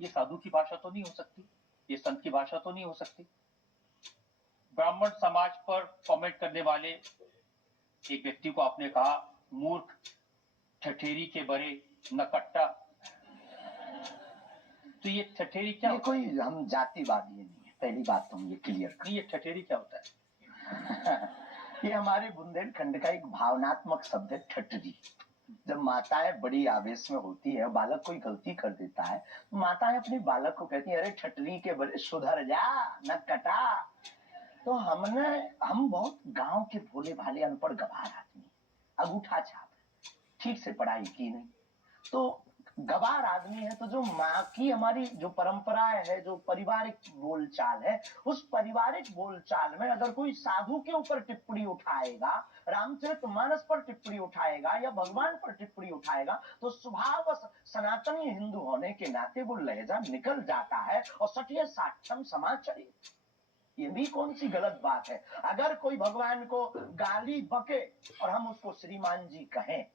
ये साधु की भाषा तो नहीं हो सकती, ये संत की भाषा तो नहीं हो सकती। ब्राह्मण समाज पर कमेंट करने वाले एक व्यक्ति को आपने कहा मूर्ख, ठठेरी के बरे, नकट्टा। तो ये ठठेरी क्या ये कोई हम जातिवादी नहीं है, पहली बात तो हम ये क्लियर कर। ये ठठेरी क्या होता है? ये हमारे बुंदेलखंड का एक भावनात्मक शब्द है, ठठरी। जब माताएं बड़ी आवेश में होती है, बालक कोई गलती कर देता है, माताएं अपने बालक को कहती है, अरे ठठरी के बड़े सुधर जा, न कटा। तो हम बहुत गांव के भोले भाले अनपढ़ गवार आदमी, अंगूठा छाप, ठीक से पढ़ाई की नहीं, तो गवार आदमी है। तो जो माँ की हमारी जो परंपरा है, जो पारिवारिक बोलचाल है, उस पारिवारिक बोलचाल में अगर कोई साधु के ऊपर टिप्पणी उठाएगा, रामचरितमानस पर टिप्पणी उठाएगा या भगवान पर टिप्पणी उठाएगा, तो स्वभाव सनातनी हिंदू होने के नाते वो लहजा निकल जाता है और सठिय साक्षम समाचारी। ये भी कौन सी गलत बात है? अगर कोई भगवान को गाली बके और हम उसको श्रीमान जी कहें,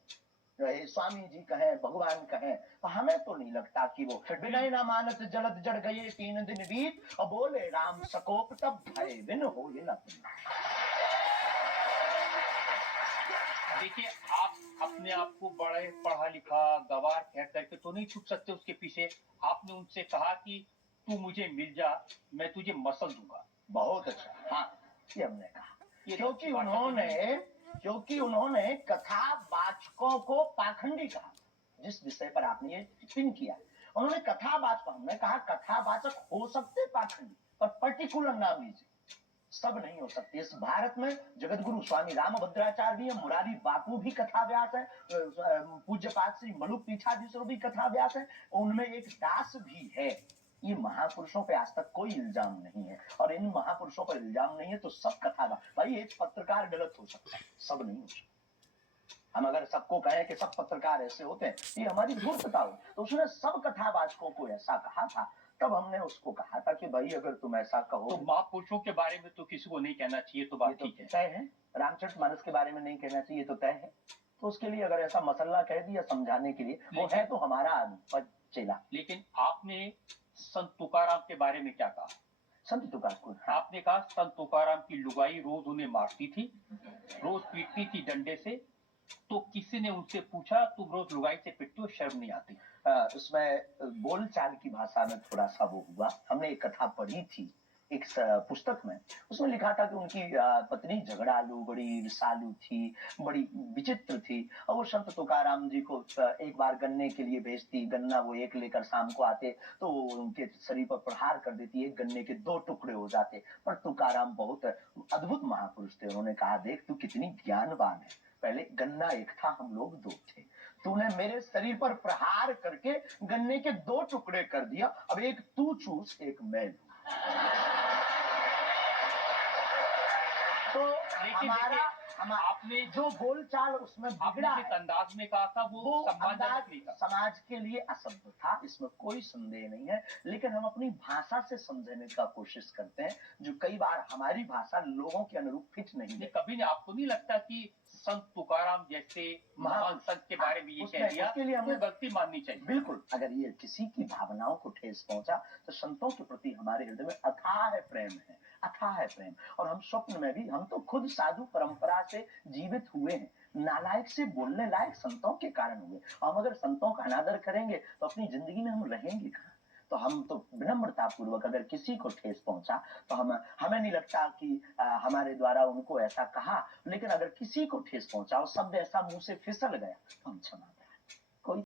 स्वामी जी कहें, भगवान कहें, तो हमें तो नहीं लगता कि वो विनय ना मानत जलद जड़ गए 3 दिन बीत और बोले राम सकोप तब भय बिन हो ये। देखिए, आप अपने आप को बड़े पढ़ा लिखा गवार कह करके तो नहीं छुप सकते उसके पीछे। आपने उनसे कहा कि तू मुझे मिल जा, मैं तुझे मसल दूंगा। बहुत अच्छा, हाँ, ये हमने कहा क्योंकि उन्होंने कथा वाचकों को पाखंडी कहा। जिस विषय पर आपने ये टिप्पणी किया, उन्होंने कथा वाचक, हमने कहा कथा वाचक हो सकते पाखंडी, पर पर्टिकुलर नाम लीजिए, सब नहीं हो सकते। इस भारत में जगतगुरु स्वामी रामभद्राचार्य भी है, मुरारी बापू भी कथा व्यास है, पूज्यपाद श्री मलुक पीठाधीश्वर भी कथा व्यास है, उनमें एक दास भी है। ये महापुरुषों पे आज तक कोई इल्जाम नहीं है, और इन महापुरुषों पर इल्जाम नहीं है तो सब कथा भाई, एक पत्रकार गलत हो सकता है, सब नहीं हो सकता। हम अगर सबको कहें कि सब पत्रकार ऐसे होते हैं, ये हमारी धूर्तता हो। तो उसने सब कथावाचकों को ऐसा कहा था, तब हमने उसको कहा था कि भाई अगर तुम ऐसा कहो तो महापुरुषों के बारे में तो किसी को नहीं कहना चाहिए, तो बात ठीक है, तय है। रामचरितमानस के बारे में नहीं कहना चाहिए तो तय है। तो उसके लिए अगर ऐसा मसला कह दिया समझाने के लिए, वो है तो हमारा चेला। लेकिन आपने संत तुकाराम के बारे में क्या कहा? संत तुकाराम, आपने कहा संत तुकाराम की लुगाई रोज उन्हें मारती थी, रोज पीटती थी डंडे से। तो किसी ने उनसे पूछा तुम रोज लुगाई से पिटते हो, शर्म नहीं आती? उसमें बोलचाल की भाषा में थोड़ा सा वो हुआ। हमने एक कथा पढ़ी थी एक पुस्तक में, उसमें लिखा था कि उनकी पत्नी झगड़ालू, बड़ी विषालु थी, बड़ी विचित्र थी, और वो संत तुकाराम जी को एक बार गन्ने के लिए भेजती, गन्ना वो एक लेकर शाम को आते तो उनके शरीर पर प्रहार कर देती, एक गन्ने के 2 टुकड़े हो जाते। पर तुकाराम बहुत अद्भुत महापुरुष थे, उन्होंने कहा देख तू कितनी ज्ञानवान है, पहले गन्ना एक था, हम लोग 2 थे, तूने मेरे शरीर पर प्रहार करके गन्ने के 2 टुकड़े कर दिया, अब एक तू चूस एक मैं लूं। तो हमारा आपने जो बोलचाल उसमें बिगड़ा है, अंदाज में कहा था वो समाज के लिए असभ्य था, इसमें कोई संदेह नहीं है। लेकिन हम अपनी भाषा से समझने का कोशिश करते हैं, जो कई बार हमारी भाषा लोगों के अनुरूप फिट नहीं है। कभी नहीं आपको नहीं लगता कि संत तुकाराम जैसे महान संत के बारे में ये कह दिया, उसके लिए हमें गलती माननी चाहिए? बिल्कुल, अगर ये किसी की भावनाओं को ठेस पहुंचा तो संतों के प्रति हमारे हृदय में अथाह प्रेम है, अथाह प्रेम। और हम स्वप्न में भी, हम तो खुद साधु परंपरा से जीवित हुए हैं, नालायक से बोलने लायक संतों के कारण हुए। हम अगर संतों का अनादर करेंगे तो अपनी जिंदगी में हम रहेंगे कहाँ? तो हम तो विनम्रता पूर्वक अगर किसी को ठेस पहुंचा तो हमें नहीं लगता कि हमारे द्वारा उनको ऐसा कहा, लेकिन अगर किसी को ठेस पहुंचा और शब्द ऐसा मुंह से फिसल गया तो हम क्षमा करें।